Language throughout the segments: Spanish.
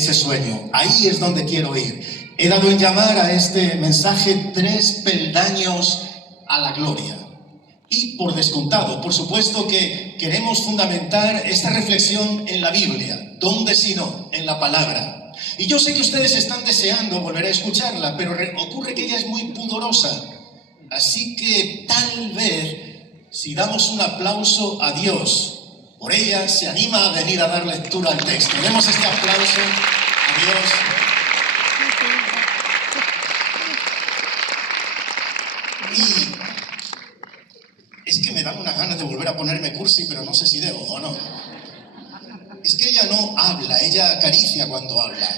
ese sueño. Ahí es donde quiero ir. He dado en llamar a este mensaje 3 peldaños a la gloria. Y por descontado, por supuesto que queremos fundamentar esta reflexión en la Biblia. ¿Dónde si no? En la palabra. Y yo sé que ustedes están deseando volver a escucharla, pero ocurre que ella es muy pudorosa. Así que tal vez, si damos un aplauso a Dios por ella, se anima a venir a dar lectura al texto. Demos este aplauso a Dios. Y es que me dan unas ganas de volver a ponerme cursi, pero no sé si debo o no. Es que ella no habla, ella acaricia cuando habla.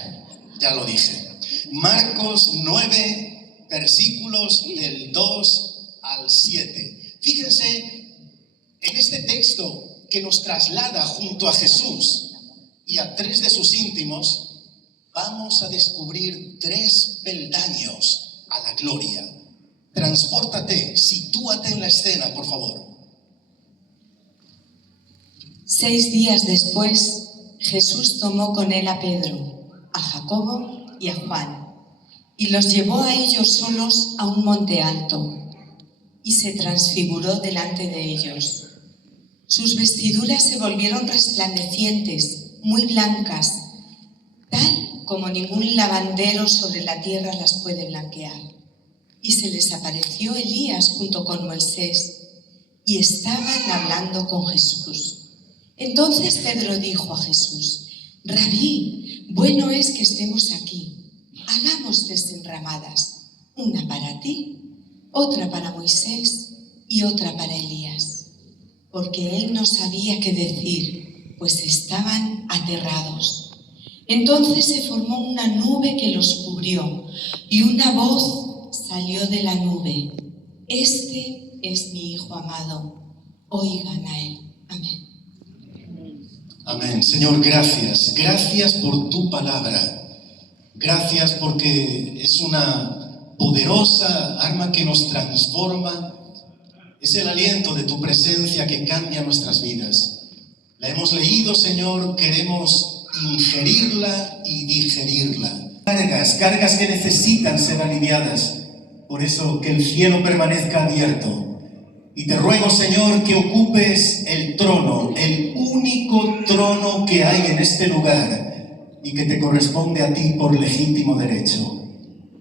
Ya lo dije. Marcos 9, versículos del 2 al 7. Fíjense en este texto que nos traslada junto a Jesús y a 3 de sus íntimos. Vamos a descubrir 3 peldaños a la gloria. Transpórtate, sitúate en la escena, por favor. 6 días después, Jesús tomó con él a Pedro, a Jacobo y a Juan, y los llevó a ellos solos a un monte alto, y se transfiguró delante de ellos. Sus vestiduras se volvieron resplandecientes, muy blancas, tal como ningún lavandero sobre la tierra las puede blanquear. Y se les apareció Elías junto con Moisés, y estaban hablando con Jesús. Entonces Pedro dijo a Jesús: Rabí, bueno es que estemos aquí. Hagamos 3 enramadas, una para ti, otra para Moisés y otra para Elías. Porque él no sabía qué decir, pues estaban aterrados. Entonces se formó una nube que los cubrió, y una voz salió de la nube: Este es mi Hijo amado, oigan a él. Amén. Amén. Señor, gracias. Gracias por tu palabra. Gracias porque es una poderosa arma que nos transforma. Es el aliento de tu presencia que cambia nuestras vidas. La hemos leído, Señor, queremos ingerirla y digerirla. Cargas que necesitan ser aliviadas. Por eso que el cielo permanezca abierto. Y te ruego, Señor, que ocupes el trono, el único trono que hay en este lugar y que te corresponde a ti por legítimo derecho.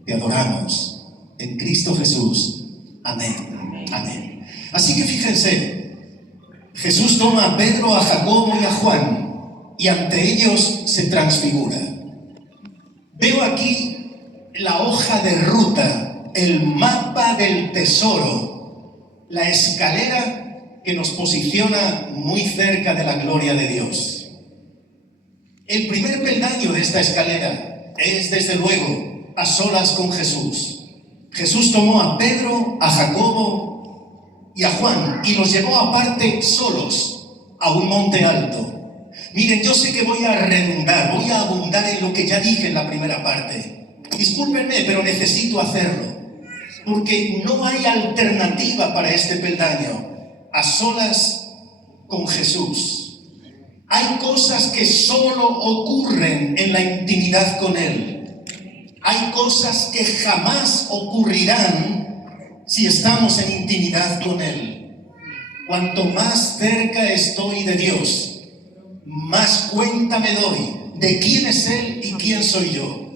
Te adoramos en Cristo Jesús. Amén. Amén. Así que fíjense, Jesús toma a Pedro, a Jacobo y a Juan y ante ellos se transfigura. Veo aquí la hoja de ruta, el mapa del tesoro, la escalera que nos posiciona muy cerca de la gloria de Dios. El primer peldaño de esta escalera es, desde luego, a solas con Jesús. Jesús tomó a Pedro, a Jacobo y a Juan y los llevó aparte solos a un monte alto. Miren, yo sé que voy a redundar, voy a abundar en lo que ya dije en la primera parte. Discúlpenme, pero necesito hacerlo. Porque no hay alternativa para este peldaño, a solas con Jesús. Hay cosas que solo ocurren en la intimidad con Él. Hay cosas que jamás ocurrirán si estamos en intimidad con Él. Cuanto más cerca estoy de Dios, más cuenta me doy de quién es Él y quién soy yo.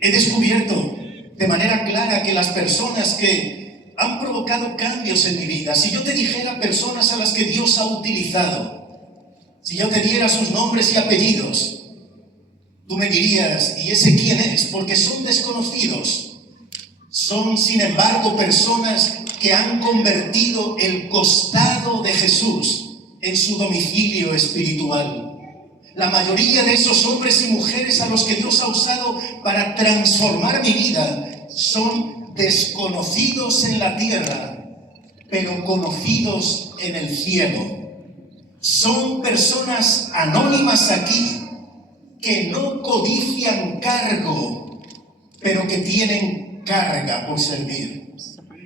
He descubierto de manera clara que las personas que han provocado cambios en mi vida, si yo te dijera personas a las que Dios ha utilizado, si yo te diera sus nombres y apellidos, tú me dirías: ¿y ese quién es? Porque son desconocidos. Son, sin embargo, personas que han convertido el costado de Jesús en su domicilio espiritual. La mayoría de esos hombres y mujeres a los que Dios ha usado para transformar mi vida son desconocidos en la tierra, pero conocidos en el cielo. Son personas anónimas aquí que no codician cargo, pero que tienen carga por servir.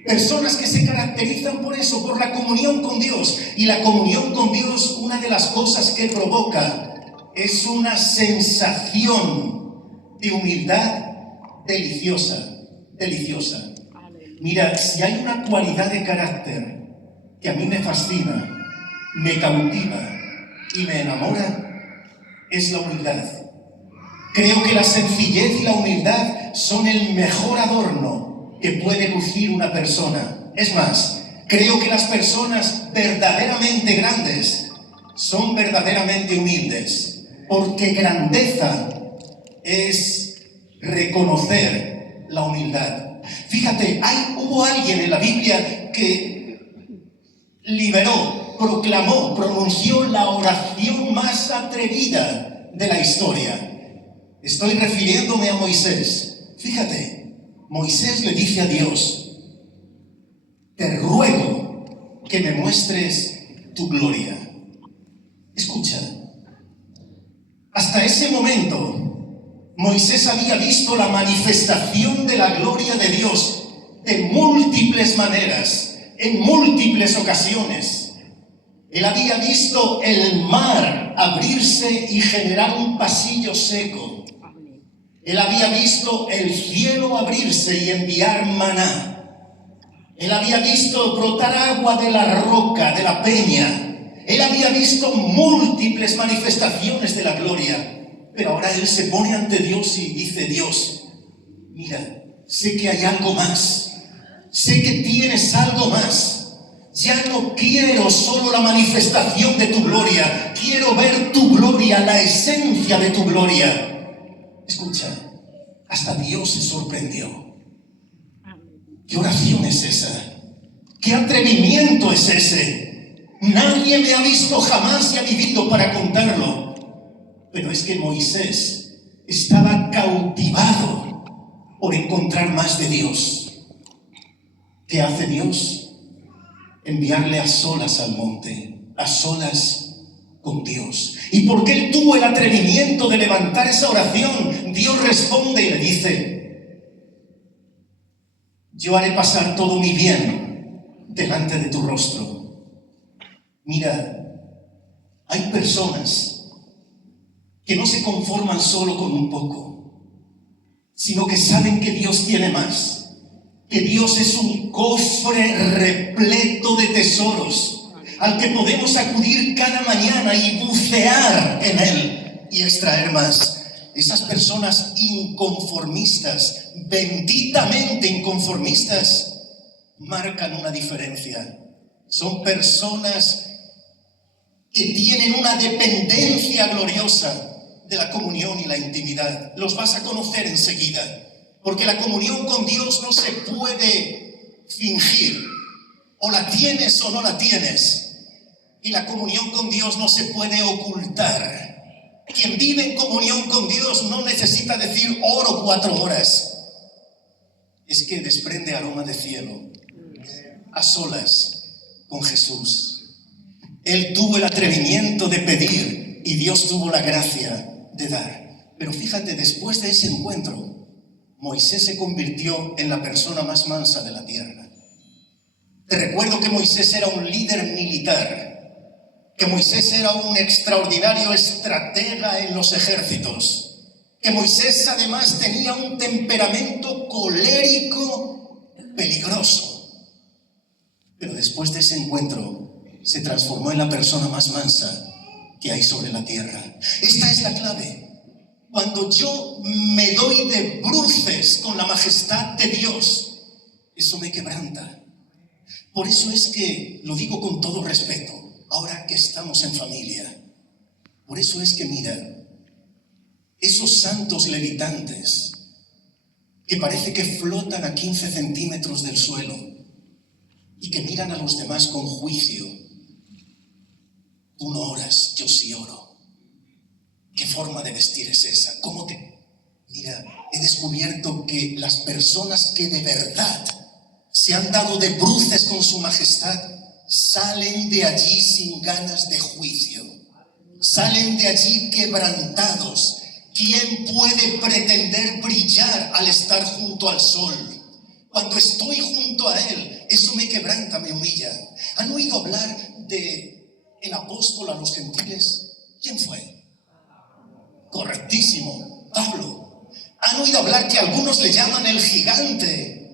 Personas que se caracterizan por eso, por la comunión con Dios. Y la comunión con Dios, una de las cosas que provoca Es una sensación de humildad deliciosa, deliciosa. Mira, si hay una cualidad de carácter que a mí me fascina, me cautiva y me enamora, es la humildad. Creo que la sencillez y la humildad son el mejor adorno que puede lucir una persona. Es más, creo que las personas verdaderamente grandes son verdaderamente humildes, porque grandeza es reconocer la humildad. Fíjate, hubo alguien en la Biblia que liberó, proclamó, pronunció la oración más atrevida de la historia. Estoy refiriéndome a Moisés. Fíjate, Moisés le dice a Dios: te ruego que me muestres tu gloria. Escucha, hasta ese momento Moisés había visto la manifestación de la gloria de Dios de múltiples maneras, en múltiples ocasiones. Él había visto el mar abrirse y generar un pasillo seco. Él había visto el cielo abrirse y enviar maná. Él había visto brotar agua de la roca, de la peña. Él había visto múltiples manifestaciones de la gloria. Pero ahora él se pone ante Dios y dice: Dios, mira, sé que hay algo más. Sé que tienes algo más. Ya no quiero solo la manifestación de tu gloria. Quiero ver tu gloria, la esencia de tu gloria. Escucha, hasta Dios se sorprendió. ¿Qué oración es esa? ¿Qué atrevimiento es ese? Nadie me ha visto jamás y ha vivido para contarlo. Pero es que Moisés estaba cautivado por encontrar más de Dios. ¿Qué hace Dios? Enviarle a solas al monte, a solas con Dios. Y porque él tuvo el atrevimiento de levantar esa oración, Dios responde y le dice: yo haré pasar todo mi bien delante de tu rostro. Mira, hay personas que no se conforman solo con un poco, sino que saben que Dios tiene más, que Dios es un cofre repleto de tesoros al que podemos acudir cada mañana y bucear en él y extraer más. Esas personas inconformistas, benditamente inconformistas, marcan una diferencia. Son personas que tienen una dependencia gloriosa de la comunión y la intimidad. Los vas a conocer enseguida, porque la comunión con Dios no se puede fingir. O la tienes o no la tienes. Y la comunión con Dios no se puede ocultar. Quien vive en comunión con Dios no necesita decir oro 4 horas. Es que desprende aroma de cielo, a solas con Jesús. Él tuvo el atrevimiento de pedir y Dios tuvo la gracia de dar. Pero fíjate, después de ese encuentro, Moisés se convirtió en la persona más mansa de la tierra. Te recuerdo que Moisés era un líder militar, que Moisés era un extraordinario estratega en los ejércitos, que Moisés además tenía un temperamento colérico peligroso. Pero después de ese encuentro se transformó en la persona más mansa que hay sobre la tierra. Esta es la clave. Cuando yo me doy de bruces con la majestad de Dios, eso me quebranta. Por eso es que, lo digo con todo respeto, ahora que estamos en familia, por eso es que mira, esos santos levitantes que parece que flotan a 15 centímetros del suelo y que miran a los demás con juicio. Tú no oras, yo sí oro. ¿Qué forma de vestir es esa? Mira, he descubierto que las personas que de verdad se han dado de bruces con su majestad salen de allí sin ganas de juicio. Salen de allí quebrantados. ¿Quién puede pretender brillar al estar junto al sol? Cuando estoy junto a él, eso me quebranta, me humilla. ¿Han oído hablar de el apóstol a los gentiles? ¿Quién fue? Correctísimo, Pablo. ¿Han oído hablar que algunos le llaman el gigante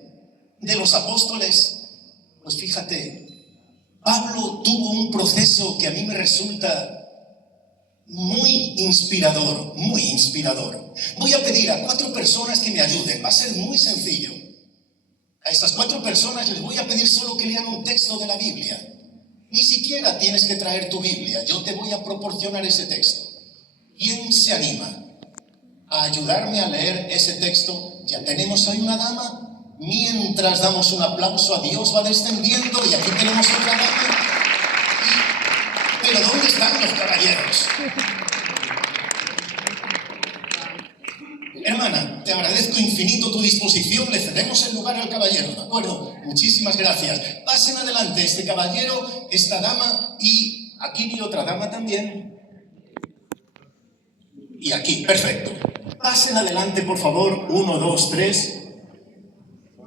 de los apóstoles? Pues fíjate, Pablo tuvo un proceso que a mí me resulta muy inspirador, muy inspirador. Voy a pedir a 4 personas que me ayuden, va a ser muy sencillo. A esas 4 personas les voy a pedir solo que lean un texto de la Biblia. Ni siquiera tienes que traer tu Biblia, yo te voy a proporcionar ese texto. ¿Quién se anima a ayudarme a leer ese texto? Ya tenemos ahí una dama. Mientras damos un aplauso a Dios, va descendiendo y aquí tenemos otra dama. Pero ¿dónde están los caballeros? Hermana, te agradezco infinito tu disposición, le cedemos el lugar al caballero, ¿de acuerdo? Muchísimas gracias. Pasen adelante este caballero, esta dama y aquí vi otra dama también. Y aquí, perfecto. Pasen adelante, por favor, 1, 2, 3.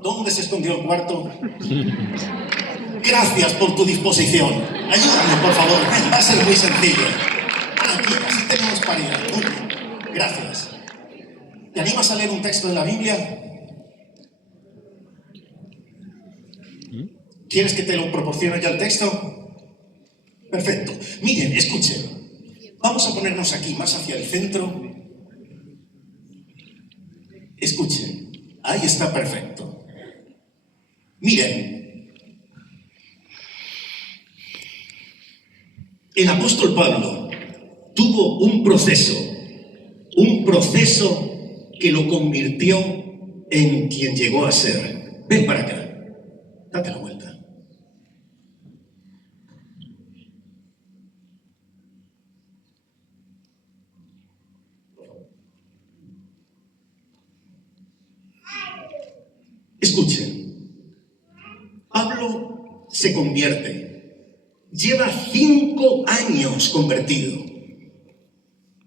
¿Dónde se escondió el cuarto? Gracias por tu disposición. Ayúdame, por favor. Va a ser muy sencillo. Aquí, así tenemos para ir. Muy bien. Gracias. ¿Te animas a leer un texto de la Biblia? ¿Quieres que te lo proporcione ya el texto? Perfecto. Miren, escuchen. Vamos a ponernos aquí, más hacia el centro. Escuchen. Ahí está perfecto. Miren. El apóstol Pablo tuvo un proceso que lo convirtió en quien llegó a ser. Ven para acá, date la vuelta. Escuchen, Pablo se convierte, lleva 5 años convertido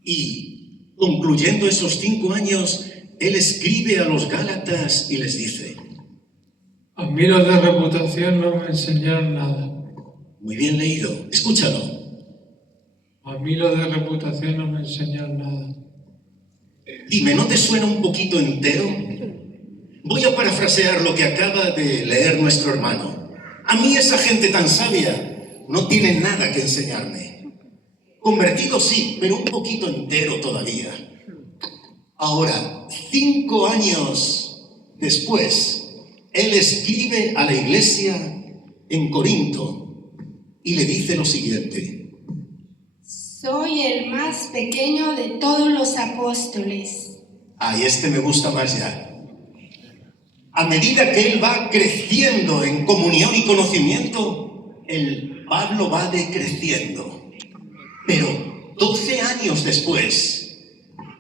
y concluyendo esos 5 años, él escribe a los Gálatas y les dice: a mí los de reputación no me enseñaron nada. Muy bien leído, escúchalo. A mí los de reputación no me enseñaron nada. Dime, ¿no te suena un poquito entero? Voy a parafrasear lo que acaba de leer nuestro hermano. A mí esa gente tan sabia no tiene nada que enseñarme. Convertido sí, pero un poquito entero todavía. Ahora, 5 años después, él escribe a la iglesia en Corinto y le dice lo siguiente: soy el más pequeño de todos los apóstoles. Ay, este me gusta más ya. A medida que él va creciendo en comunión y conocimiento, el Pablo va decreciendo. Pero 12 años después,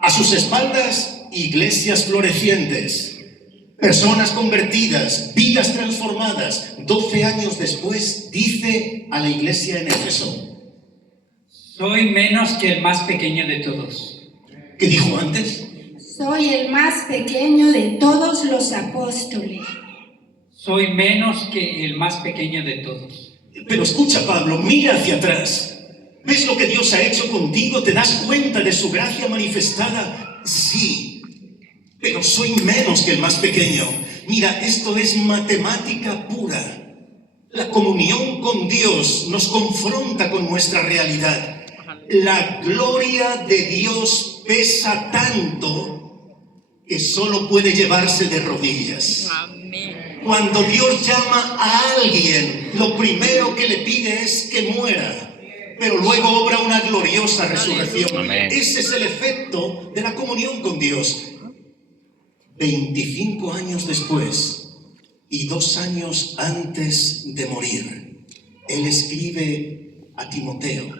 a sus espaldas, iglesias florecientes, personas convertidas, vidas transformadas. 12 años después, dice a la iglesia en Éfeso: soy menos que el más pequeño de todos. ¿Qué dijo antes? Soy el más pequeño de todos los apóstoles. Soy menos que el más pequeño de todos. Pero escucha, Pablo, mira hacia atrás. ¿Ves lo que Dios ha hecho contigo? ¿Te das cuenta de su gracia manifestada? Sí, pero soy menos que el más pequeño. Mira, esto es matemática pura. La comunión con Dios nos confronta con nuestra realidad. La gloria de Dios pesa tanto que solo puede llevarse de rodillas. Amén. Cuando Dios llama a alguien, lo primero que le pide es que muera, pero luego obra una gloriosa resurrección. Amén. Ese es el efecto de la comunión con Dios. 25 años después y 2 años antes de morir, él escribe a Timoteo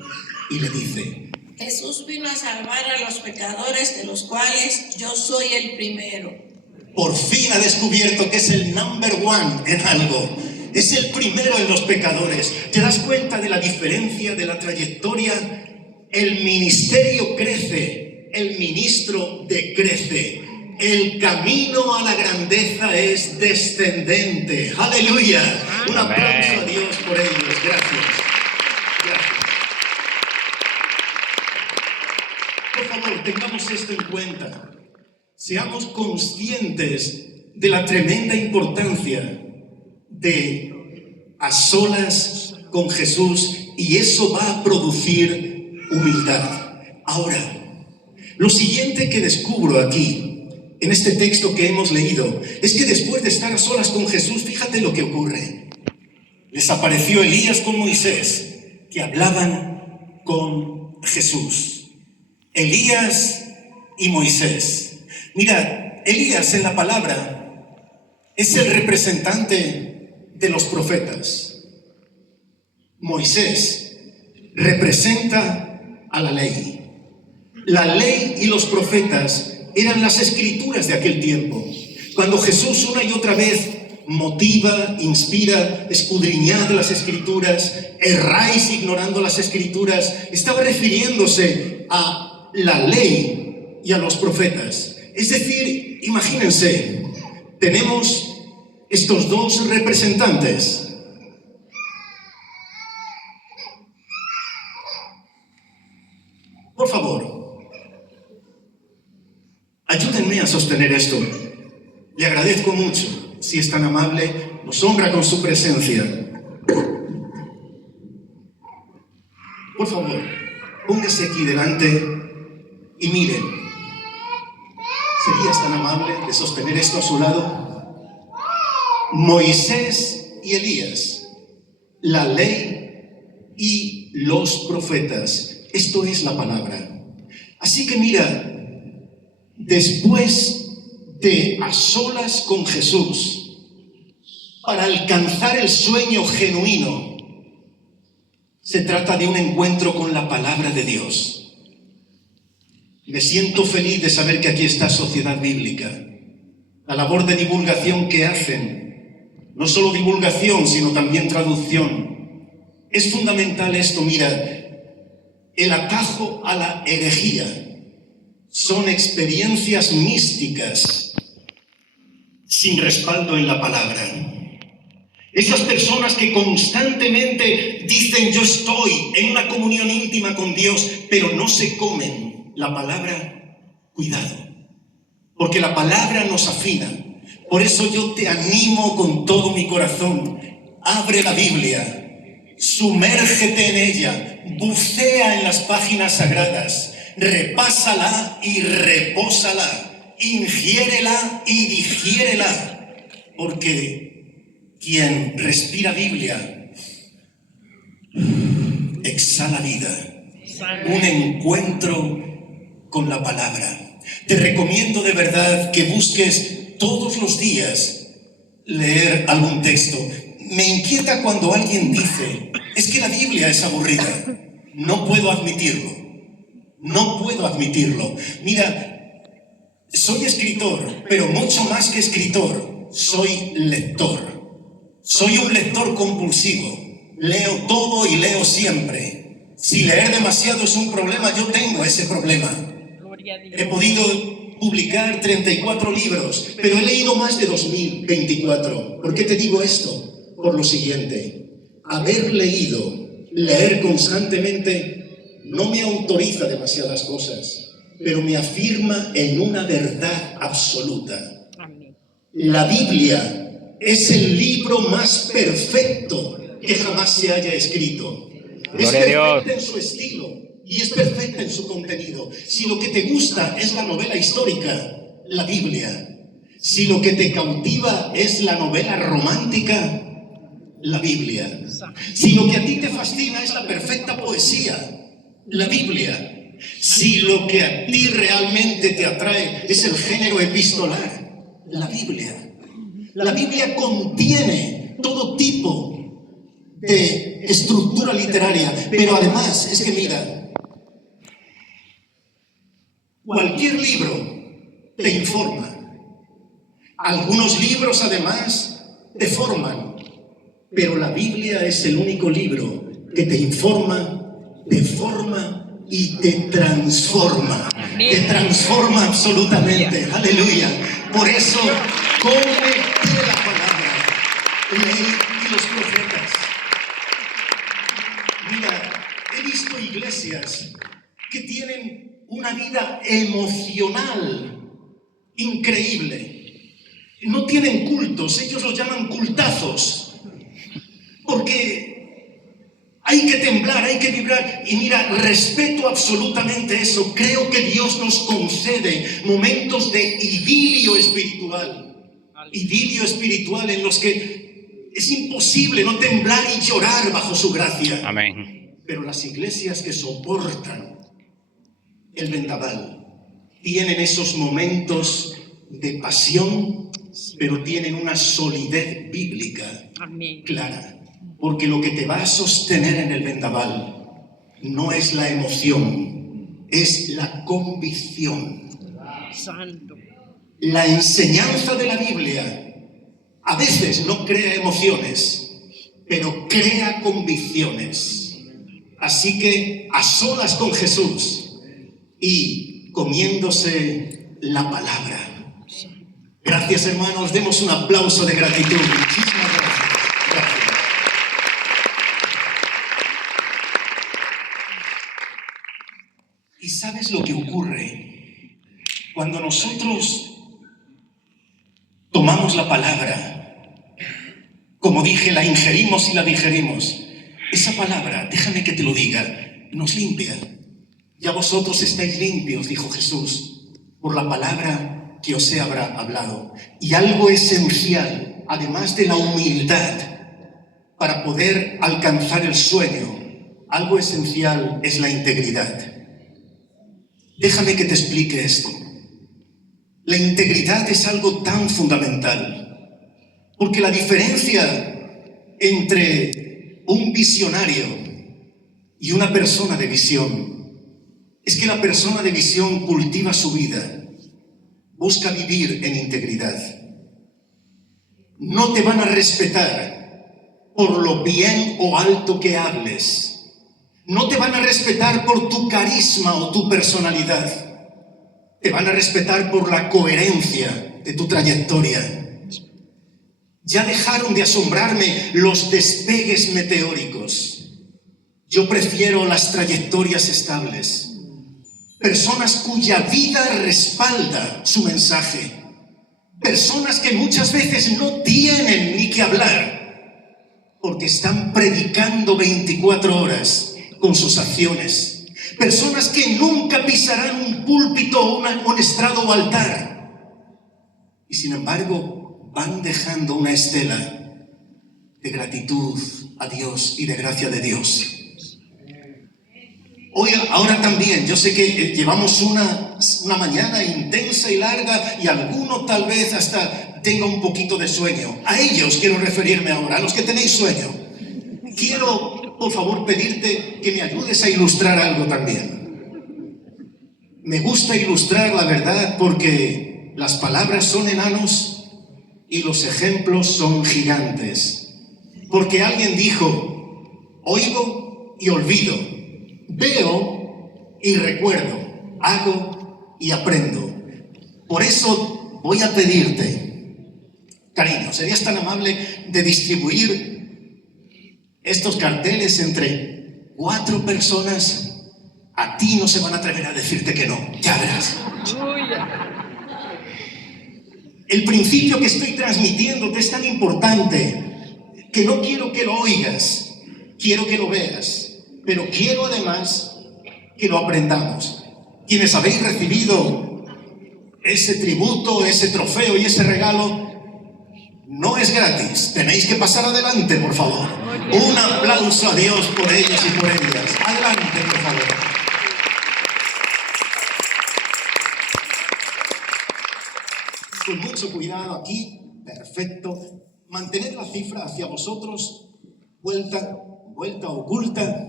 y le dice: Jesús vino a salvar a los pecadores, de los cuales yo soy el primero. Por fin ha descubierto que es el number 1 en algo. Es el primero en los pecadores. ¿Te das cuenta de la diferencia de la trayectoria? El ministerio crece, el ministro decrece. El camino a la grandeza es descendente. ¡Aleluya! Un aplauso a Dios por ellos. Gracias. Gracias. Por favor, tengamos esto en cuenta. Seamos conscientes de la tremenda importancia de a solas con Jesús, y eso va a producir humildad. Ahora, lo siguiente que descubro aquí, en este texto que hemos leído, es que después de estar a solas con Jesús, fíjate lo que ocurre. Les apareció Elías con Moisés, que hablaban con Jesús. Elías y Moisés. Mira, Elías en la palabra es el representante de los profetas. Moisés representa a la ley. La ley y los profetas eran las escrituras de aquel tiempo. Cuando Jesús una y otra vez motiva, inspira, escudriñad las escrituras, erráis ignorando las escrituras, estaba refiriéndose a la ley y a los profetas. Es decir, imagínense, tenemos estos dos representantes. Por favor, ayúdenme a sostener esto. Le agradezco mucho, si es tan amable, nos honra con su presencia. Por favor, póngase aquí delante y miren. ¿Serías tan amable de sostener esto a su lado? Moisés y Elías, la ley y los profetas. Esto es la palabra. Así que mira, después de a solas con Jesús, para alcanzar el sueño genuino, se trata de un encuentro con la palabra de Dios. Me siento feliz de saber que aquí está Sociedad Bíblica. La labor de divulgación que hacen, no solo divulgación, sino también traducción. Es fundamental esto, mira, el atajo a la herejía son experiencias místicas sin respaldo en la palabra. Esas personas que constantemente dicen yo estoy en una comunión íntima con Dios, pero no se comen la palabra, cuidado, porque la palabra nos afina. Por eso yo te animo con todo mi corazón, abre la Biblia, sumérgete en ella, bucea en las páginas sagradas, repásala y repósala, ingiérela y digiérela, porque quien respira Biblia exhala vida, un encuentro con la palabra. Te recomiendo de verdad que busques todos los días leer algún texto. Me inquieta cuando alguien dice, es que la Biblia es aburrida. No puedo admitirlo. No puedo admitirlo. Mira, soy escritor, pero mucho más que escritor, soy lector. Soy un lector compulsivo. Leo todo y leo siempre. Si leer demasiado es un problema, yo tengo ese problema. He podido publicar 34 libros, pero he leído más de 2024. ¿Por qué te digo esto? Por lo siguiente. Haber leído, leer constantemente, no me autoriza demasiadas cosas, pero me afirma en una verdad absoluta. La Biblia es el libro más perfecto que jamás se haya escrito. Es perfecta en su estilo y es perfecta en su contenido. Si lo que te gusta es la novela histórica, la Biblia. Si lo que te cautiva es la novela romántica, la Biblia. Si lo que a ti te fascina es la perfecta poesía, la Biblia. Si lo que a ti realmente te atrae es el género epistolar, la Biblia. La Biblia contiene todo tipo de estructura literaria, pero además, es que mira, cualquier libro te informa. Algunos libros además te forman, pero la Biblia es el único libro que te informa, te forma y te transforma. Te transforma absolutamente. Aleluya. Por eso, come de la palabra, ley y los profetas. Mira, he visto iglesias que tienen una vida emocional increíble. No tienen cultos, ellos los llaman cultazos, porque hay que temblar, hay que vibrar. Y mira, respeto absolutamente eso. Creo que Dios nos concede momentos de idilio espiritual en los que es imposible no temblar y llorar bajo su gracia. Amén. Pero las iglesias que soportan el vendaval tienen esos momentos de pasión, pero tienen una solidez bíblica clara. Porque lo que te va a sostener en el vendaval no es la emoción, es la convicción. Santo. La enseñanza de la Biblia a veces no crea emociones, pero crea convicciones. Así que a solas con Jesús y comiéndose la palabra. Gracias, hermanos, demos un aplauso de gratitud. Muchísimas gracias. Gracias. ¿Y sabes lo que ocurre? Cuando nosotros tomamos la palabra, como dije, la ingerimos y la digerimos, esa palabra, déjame que te lo diga, nos limpia. Ya vosotros estáis limpios, dijo Jesús, por la palabra que os he hablado. Y algo esencial, además de la humildad, para poder alcanzar el sueño, algo esencial es la integridad. Déjame que te explique esto. La integridad es algo tan fundamental, porque la diferencia entre un visionario y una persona de visión es que la persona de visión cultiva su vida, busca vivir en integridad. No te van a respetar por lo bien o alto que hables. No te van a respetar por tu carisma o tu personalidad. Te van a respetar por la coherencia de tu trayectoria. Ya dejaron de asombrarme los despegues meteóricos. Yo prefiero las trayectorias estables. Personas cuya vida respalda su mensaje. Personas que muchas veces no tienen ni que hablar, porque están predicando 24 horas con sus acciones. Personas que nunca pisarán un púlpito, un estrado o altar. Y sin embargo, van dejando una estela de gratitud a Dios y de gracia de Dios. Ahora también, yo sé que llevamos una mañana intensa y larga y alguno tal vez hasta tenga un poquito de sueño. A ellos quiero referirme ahora, a los que tenéis sueño. Quiero, por favor, pedirte que me ayudes a ilustrar algo también. Me gusta ilustrar la verdad porque las palabras son enanos y los ejemplos son gigantes. Porque alguien dijo, oigo y olvido, veo y recuerdo, hago y aprendo. Por eso voy a pedirte, cariño, ¿serías tan amable de distribuir estos carteles entre 4 personas? A ti no se van a atrever a decirte que no, ya verás. El principio que estoy transmitiéndote es tan importante que no quiero que lo oigas, quiero que lo veas, pero quiero además que lo aprendamos. Quienes habéis recibido ese tributo, ese trofeo y ese regalo, no es gratis, tenéis que pasar adelante, por favor. Un aplauso a Dios por ellos y por ellas. Adelante, por favor. Con mucho cuidado aquí, perfecto. Mantened la cifra hacia vosotros, vuelta oculta.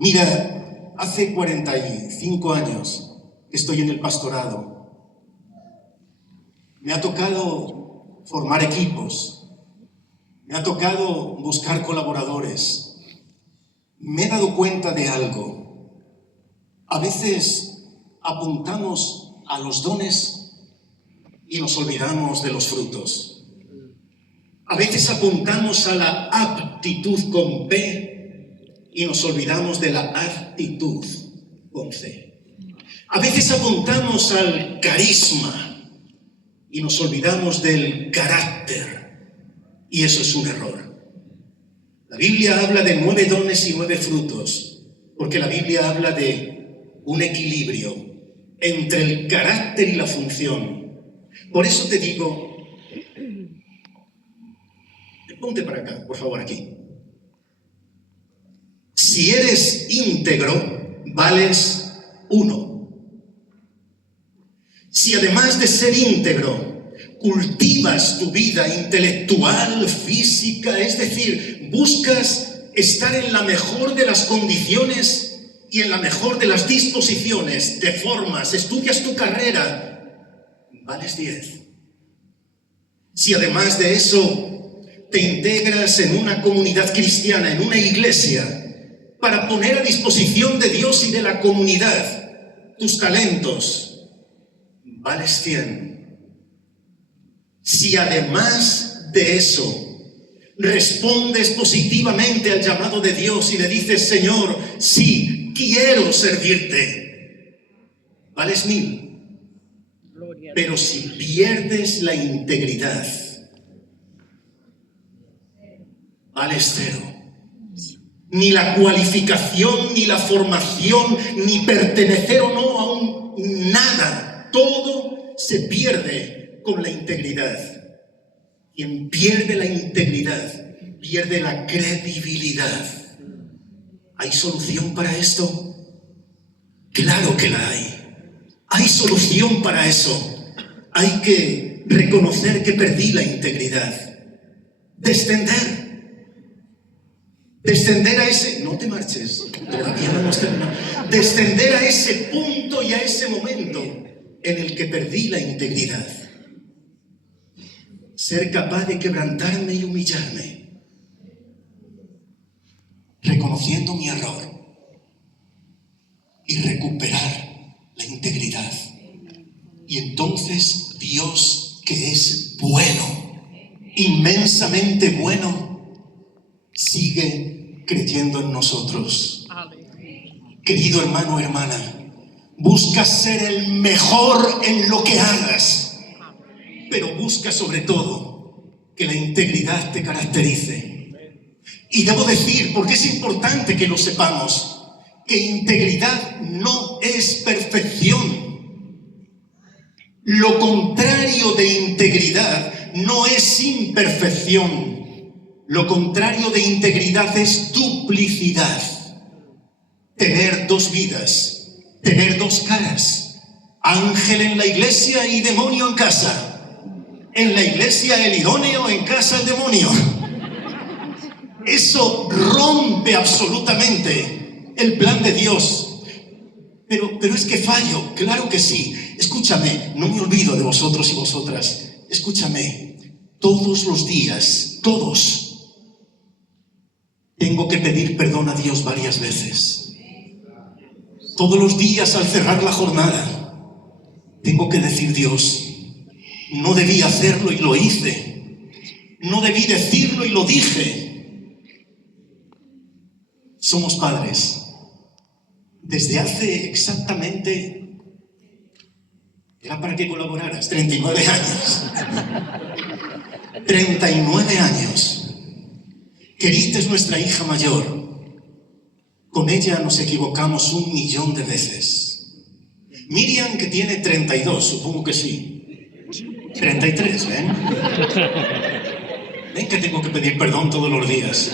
Mira, hace 45 años que estoy en el pastorado. Me ha tocado formar equipos, me ha tocado buscar colaboradores. Me he dado cuenta de algo. A veces apuntamos a los dones y nos olvidamos de los frutos. A veces apuntamos a la aptitud con P y nos olvidamos de la actitud con C. A veces apuntamos al carisma y nos olvidamos del carácter, y eso es un error. La Biblia habla de 9 dones y 9 frutos, porque la Biblia habla de un equilibrio entre el carácter y la función. Por eso te digo, ponte para acá, por favor, aquí. Si eres íntegro, vales 1. Si además de ser íntegro, cultivas tu vida intelectual, física, es decir, buscas estar en la mejor de las condiciones y en la mejor de las disposiciones, te formas, estudias tu carrera, vales 10. Si además de eso te integras en una comunidad cristiana, en una iglesia, para poner a disposición de Dios y de la comunidad tus talentos, vales 100. Si además de eso respondes positivamente al llamado de Dios y le dices, Señor, sí, quiero servirte, vales 1000. Pero si pierdes la integridad, vales 0. Ni la cualificación, ni la formación, ni pertenecer o no a un nada, todo se pierde con la integridad. Quien pierde la integridad, pierde la credibilidad. ¿Hay solución para esto? Claro que la hay. Hay solución para eso. Hay que reconocer que perdí la integridad. Descender a ese... No te marches, todavía no hemos terminado. Descender a ese punto y a ese momento en el que perdí la integridad. Ser capaz de quebrantarme y humillarme, reconociendo mi error y recuperar la integridad. Y entonces Dios, que es bueno, inmensamente bueno, sigue creyendo en nosotros. Querido hermano o hermana, busca ser el mejor en lo que hagas, pero busca sobre todo que la integridad te caracterice. Y debo decir, porque es importante que lo sepamos, que integridad no es perfección. Lo contrario de integridad no es imperfección. Lo contrario de integridad es duplicidad. Tener 2 vidas, tener 2 caras. Ángel en la iglesia y demonio en casa. En la iglesia el idóneo, en casa el demonio. Eso rompe absolutamente el plan de Dios. Pero es que fallo, claro que sí. Escúchame, no me olvido de vosotros y vosotras. Escúchame, todos los días, todos, tengo que pedir perdón a Dios varias veces. Todos los días al cerrar la jornada, tengo que decir, Dios, no debí hacerlo y lo hice. No debí decirlo y lo dije. Somos padres. Desde hace exactamente, era para que colaboraras, 39 años. 39 años. Kerit es nuestra hija mayor. Con ella nos equivocamos 1.000.000 de veces. Miriam, que tiene 32, supongo que sí. 33, ¿ven? Ven que tengo que pedir perdón todos los días.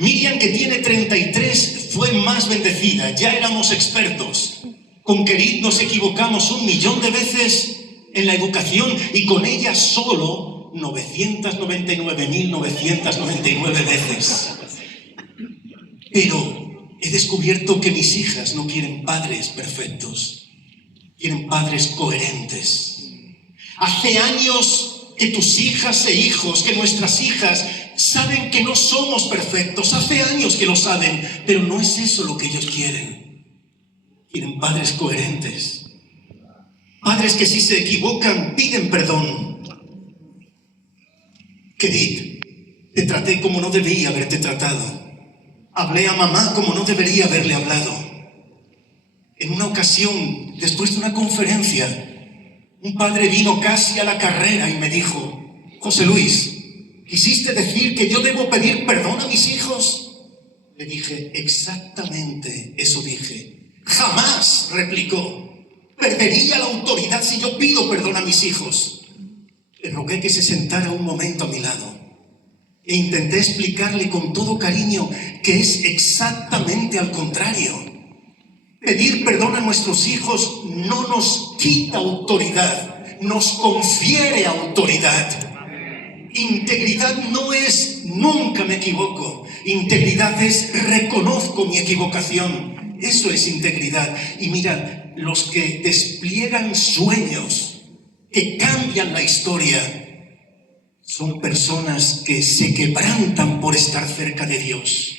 Miriam, que tiene 33, fue más bendecida. Ya éramos expertos. Con Kerit nos equivocamos 1.000.000 de veces en la educación y con ella solo 999.999 veces. Pero he descubierto que mis hijas no quieren padres perfectos, quieren padres coherentes. Hace años que tus hijas e hijos, que nuestras hijas saben que no somos perfectos, hace años que lo saben, pero no es eso lo que ellos quieren. Quieren padres coherentes, padres que si se equivocan piden perdón. Kerit, te traté como no debía haberte tratado. Hablé a mamá como no debería haberle hablado. En una ocasión, después de una conferencia, un padre vino casi a la carrera y me dijo: José Luis, ¿quisiste decir que yo debo pedir perdón a mis hijos? Le dije: exactamente eso dije. Jamás, replicó, perdería la autoridad si yo pido perdón a mis hijos. Le rogué que se sentara un momento a mi lado e intenté explicarle con todo cariño que es exactamente al contrario. Pedir perdón a nuestros hijos no nos quita autoridad, nos confiere autoridad. Integridad no es nunca me equivoco. Integridad es reconozco mi equivocación. Eso es integridad. Y mira, los que despliegan sueños que cambian la historia son personas que se quebrantan por estar cerca de Dios,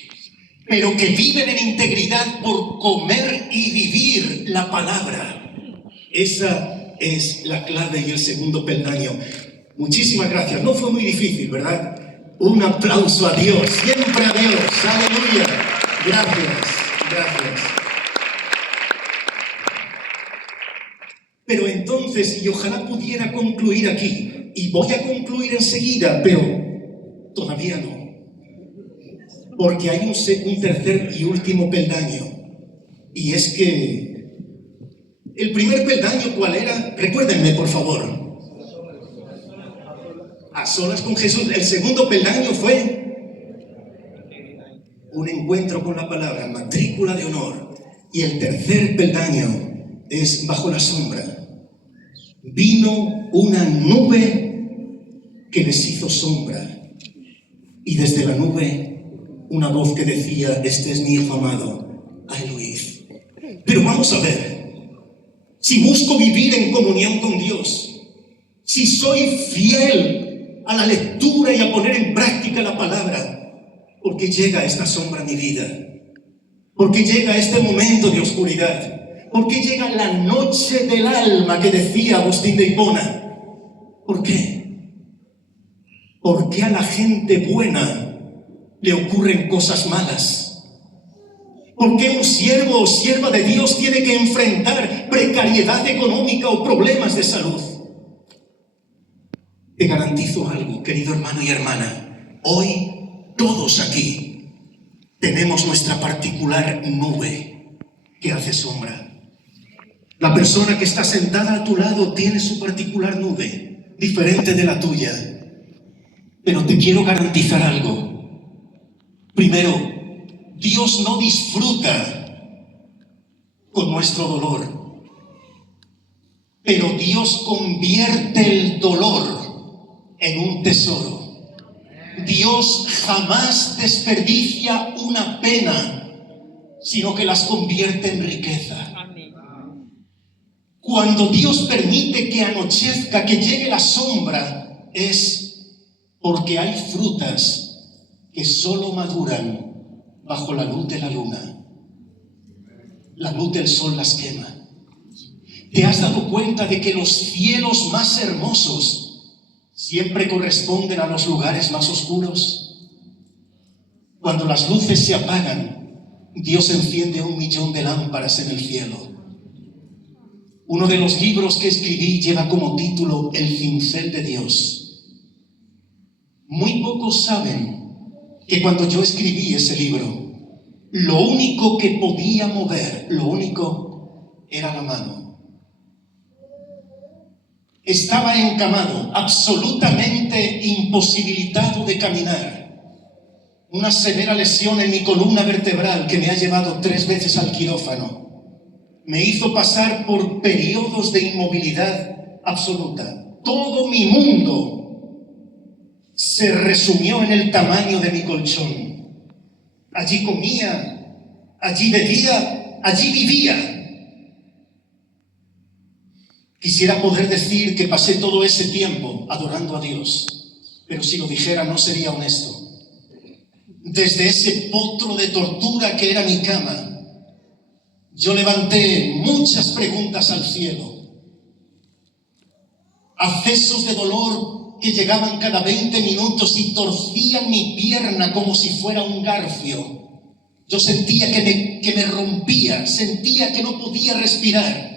pero que viven en integridad por comer y vivir la palabra. Esa es la clave y el segundo peldaño. Muchísimas gracias. No fue muy difícil, ¿verdad? Un aplauso a Dios, siempre a Dios. ¡Aleluya! Gracias, gracias. Pero entonces, y ojalá pudiera concluir aquí, y voy a concluir enseguida, pero todavía no. Porque hay un tercer y último peldaño. Y es que el primer peldaño, ¿cuál era? Recuérdenme, por favor. A solas con Jesús. El segundo peldaño fue un encuentro con la palabra, matrícula de honor. Y el tercer peldaño es bajo la sombra. Vino una nube que les hizo sombra. Y desde la nube una voz que decía: este es mi hijo amado, a él oíd. Pero vamos a ver, si busco vivir en comunión con Dios, si soy fiel a la lectura y a poner en práctica la palabra, ¿por qué llega esta sombra a mi vida? ¿Por qué llega este momento de oscuridad? ¿Por qué llega la noche del alma que decía Agustín de Hipona? ¿Por qué? ¿Por qué a la gente buena le ocurren cosas malas? ¿Por qué un siervo o sierva de Dios tiene que enfrentar precariedad económica o problemas de salud? Te garantizo algo, querido hermano y hermana. Hoy todos aquí tenemos nuestra particular nube que hace sombra. La persona que está sentada a tu lado tiene su particular nube, diferente de la tuya. Pero te quiero garantizar algo. Primero, Dios no disfruta con nuestro dolor, pero Dios convierte el dolor en un tesoro. Dios jamás desperdicia una pena, sino que las convierte en riqueza. Cuando Dios permite que anochezca, que llegue la sombra, es porque hay frutas que solo maduran bajo la luz de la luna. La luz del sol las quema. ¿Te has dado cuenta de que los cielos más hermosos siempre corresponden a los lugares más oscuros? Cuando las luces se apagan, Dios enciende 1.000.000 de lámparas en el cielo. Uno de los libros que escribí lleva como título El cincel de Dios. Muy pocos saben que cuando yo escribí ese libro, lo único que podía mover, era la mano. Estaba encamado, absolutamente imposibilitado de caminar. Una severa lesión en mi columna vertebral que me ha llevado 3 veces al quirófano. Me hizo pasar por periodos de inmovilidad absoluta. Todo mi mundo se resumió en el tamaño de mi colchón. Allí comía, allí bebía, allí vivía. Quisiera poder decir que pasé todo ese tiempo adorando a Dios, pero si lo dijera no sería honesto. Desde ese potro de tortura que era mi cama, yo levanté muchas preguntas al cielo. Accesos de dolor que llegaban cada 20 minutos y torcían mi pierna como si fuera un garfio. Yo sentía que me rompía, sentía que no podía respirar.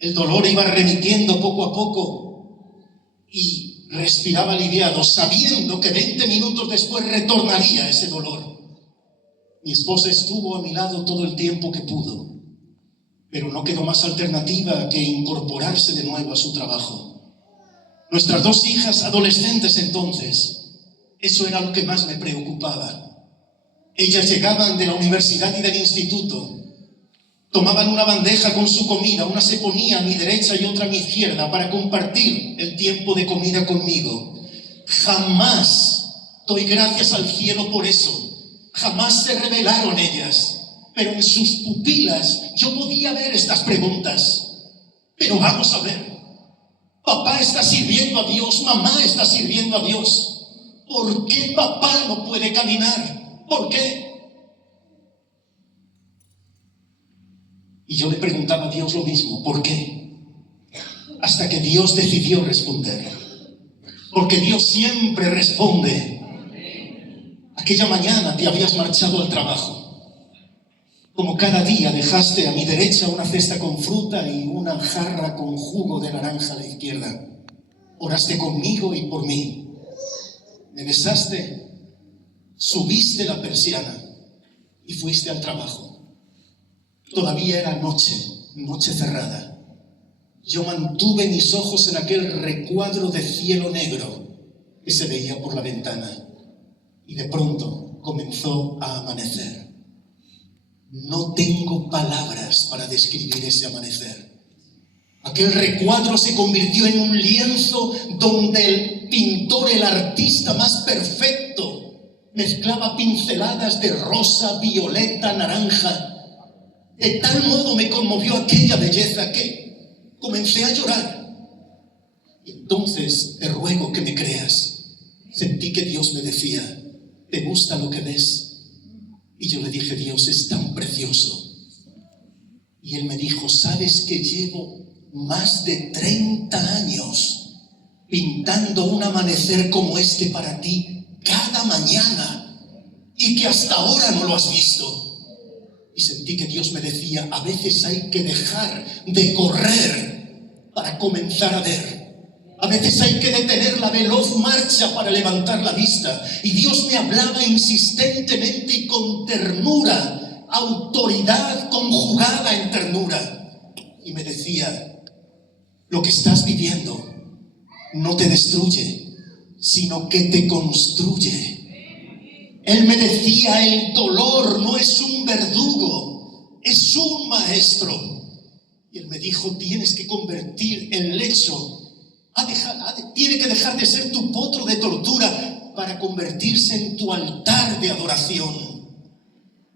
El dolor iba remitiendo poco a poco y respiraba aliviado, sabiendo que 20 minutos después retornaría ese dolor. Mi esposa estuvo a mi lado todo el tiempo que pudo, pero no quedó más alternativa que incorporarse de nuevo a su trabajo. Nuestras 2 hijas adolescentes entonces, eso era lo que más me preocupaba. Ellas llegaban de la universidad y del instituto, tomaban una bandeja con su comida, una se ponía a mi derecha y otra a mi izquierda para compartir el tiempo de comida conmigo. Jamás doy gracias al cielo por eso, jamás se rebelaron ellas, pero en sus pupilas yo podía ver estas preguntas. Pero vamos a ver, papá está sirviendo a Dios, mamá está sirviendo a Dios, ¿por qué papá no puede caminar? ¿Por qué? Y yo le preguntaba a Dios lo mismo, ¿por qué? Hasta que Dios decidió responder. Porque Dios siempre responde. Aquella mañana te habías marchado al trabajo. Como cada día dejaste a mi derecha una cesta con fruta y una jarra con jugo de naranja a la izquierda. Oraste conmigo y por mí. Me besaste. Subiste la persiana y fuiste al trabajo. Todavía era noche cerrada. Yo mantuve mis ojos en aquel recuadro de cielo negro que se veía por la ventana y de pronto comenzó a amanecer. No tengo palabras para describir ese amanecer. Aquel recuadro se convirtió en un lienzo donde el pintor, el artista más perfecto, mezclaba pinceladas de rosa, violeta, naranja. De tal modo me conmovió aquella belleza que comencé a llorar. Y entonces te ruego que me creas. Sentí que Dios me decía, ¿te gusta lo que ves? Y yo le dije, Dios, es tan precioso. Y Él me dijo, ¿sabes que llevo más de 30 años pintando un amanecer como este para ti? Cada mañana, y que hasta ahora no lo has visto. Y sentí que Dios me decía, a veces hay que dejar de correr para comenzar a ver. A veces hay que detener la veloz marcha para levantar la vista. Y Dios me hablaba insistentemente y con ternura, autoridad conjugada en ternura. Y me decía, lo que estás viviendo no te destruye, sino que te construye. Él me decía, el dolor no es un verdugo, es un maestro. Y Él me dijo, tienes que convertir el lecho, tiene que dejar de ser tu potro de tortura para convertirse en tu altar de adoración.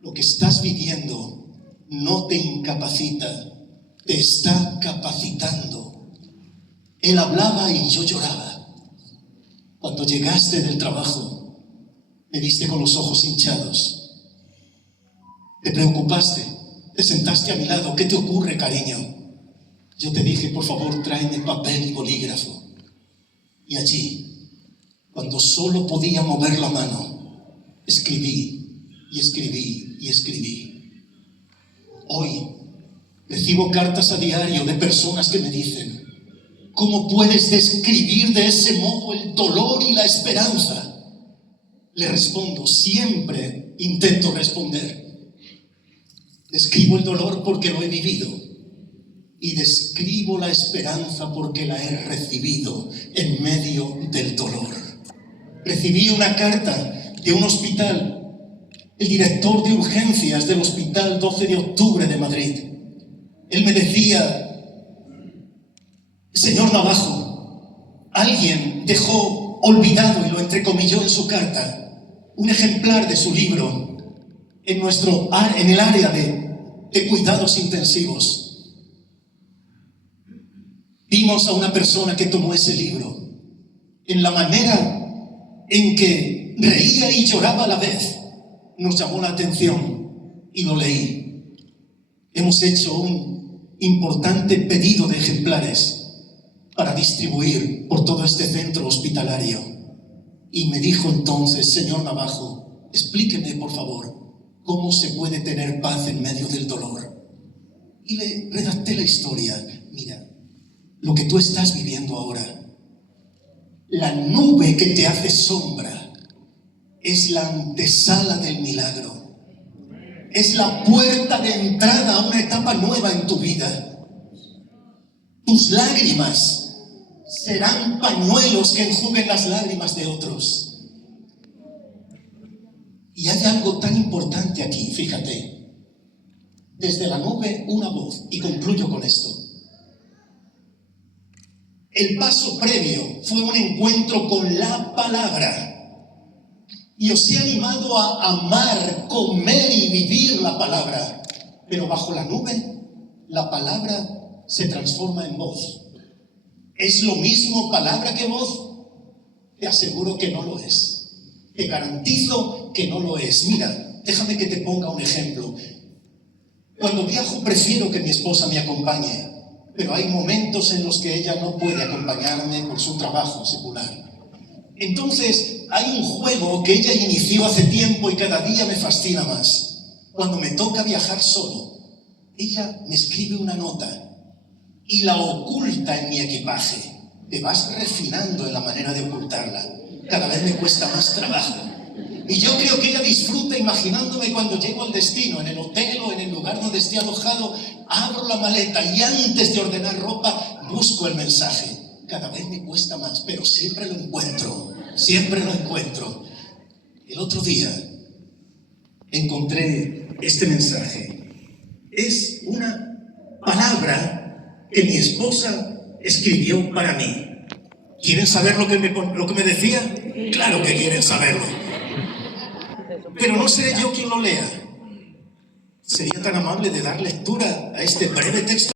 Lo que estás viviendo no te incapacita, te está capacitando. Él hablaba y yo lloraba. Cuando llegaste del trabajo, me viste con los ojos hinchados. Te preocupaste, te sentaste a mi lado. ¿Qué te ocurre, cariño? Yo te dije, por favor, tráeme papel y bolígrafo. Y allí, cuando solo podía mover la mano, escribí y escribí y escribí. Hoy recibo cartas a diario de personas que me dicen, ¿cómo puedes describir de ese modo el dolor y la esperanza? Le respondo, siempre intento responder. Describo el dolor porque lo he vivido y describo la esperanza porque la he recibido en medio del dolor. Recibí una carta de un hospital, el director de urgencias del Hospital 12 de Octubre de Madrid. Él me decía, señor Navajo, alguien dejó olvidado, y lo entrecomilló en su carta, un ejemplar de su libro en el área de cuidados intensivos. Vimos a una persona que tomó ese libro. En la manera en que reía y lloraba a la vez, nos llamó la atención y lo leí. Hemos hecho un importante pedido de ejemplares para distribuir por todo este centro hospitalario. Y me dijo entonces, señor Navajo, explíqueme por favor, cómo se puede tener paz en medio del dolor. Y le redacté la historia. Mira, lo que tú estás viviendo ahora, la nube que te hace sombra, es la antesala del milagro. Es la puerta de entrada a una etapa nueva en tu vida. Tus lágrimas serán pañuelos que enjuguen las lágrimas de otros. Y hay algo tan importante aquí, fíjate. Desde la nube, una voz, y concluyo con esto. El paso previo fue un encuentro con la palabra. Y os he animado a amar, comer y vivir la palabra. Pero bajo la nube, la palabra se transforma en voz. ¿Es lo mismo palabra que voz? Te aseguro que no lo es. Te garantizo que no lo es. Mira, déjame que te ponga un ejemplo. Cuando viajo prefiero que mi esposa me acompañe, pero hay momentos en los que ella no puede acompañarme por su trabajo secular. Entonces, hay un juego que ella inició hace tiempo y cada día me fascina más. Cuando me toca viajar solo, ella me escribe una nota y la oculta en mi equipaje. Te vas refinando en la manera de ocultarla. Cada vez me cuesta más trabajo. Y yo creo que ella disfruta imaginándome cuando llego al destino, en el hotel o en el lugar donde esté alojado, abro la maleta y antes de ordenar ropa, busco el mensaje. Cada vez me cuesta más, pero siempre lo encuentro. Siempre lo encuentro. El otro día encontré este mensaje. Es una palabra que mi esposa escribió para mí. ¿Quieren saber lo que me decía? Claro que quieren saberlo. Pero no seré yo quien lo lea. ¿Sería tan amable de dar lectura a este breve texto?